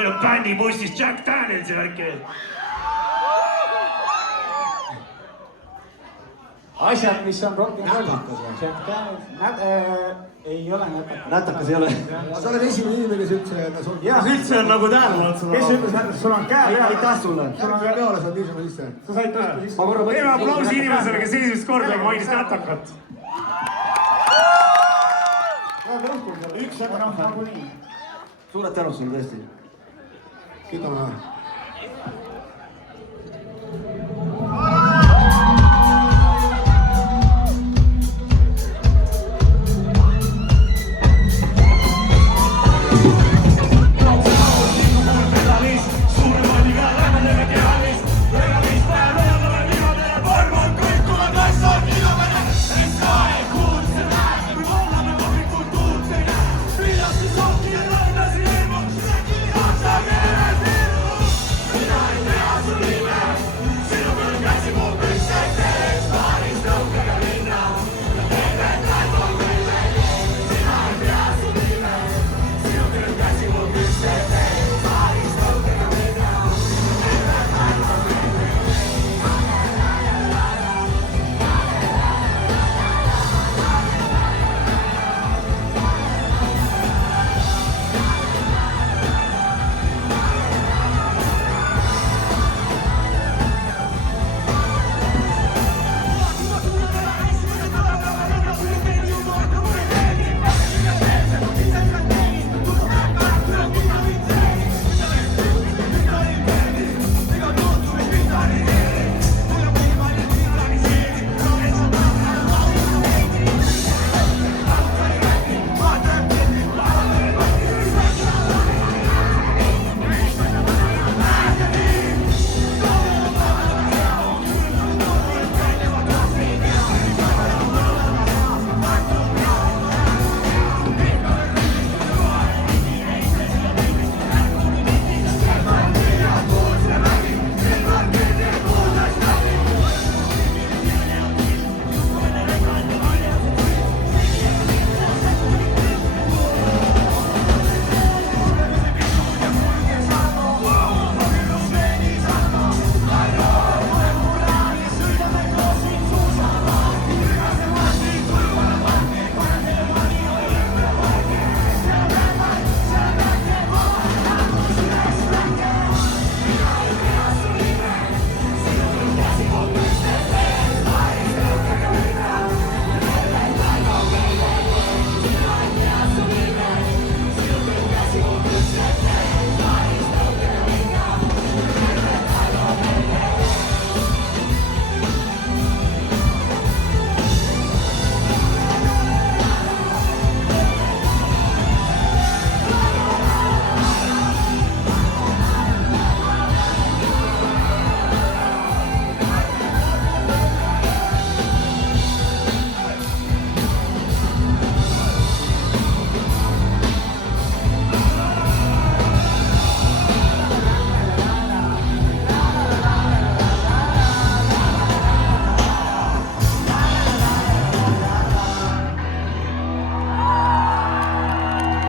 meil on bändibussis Jack Danielsi värki. Asjad, mis on rohkem Nätakas või? Jack Daniels, ei ole nätakas. Nätakas ei ole. Sa oled esimene inimene, kes üldse on... Jah, üldse on nagu tähelepanu sulle. Kes ütles, et sul on käe peal? Aitäh sulle. Järgmise peale saad niisama sisse. Sa said tõsta sisse. Teeme aplausi inimesele, kes esimest korda mainis nätakat. Üks on nagunii. Suured tänud sulle tõesti. Kiitame.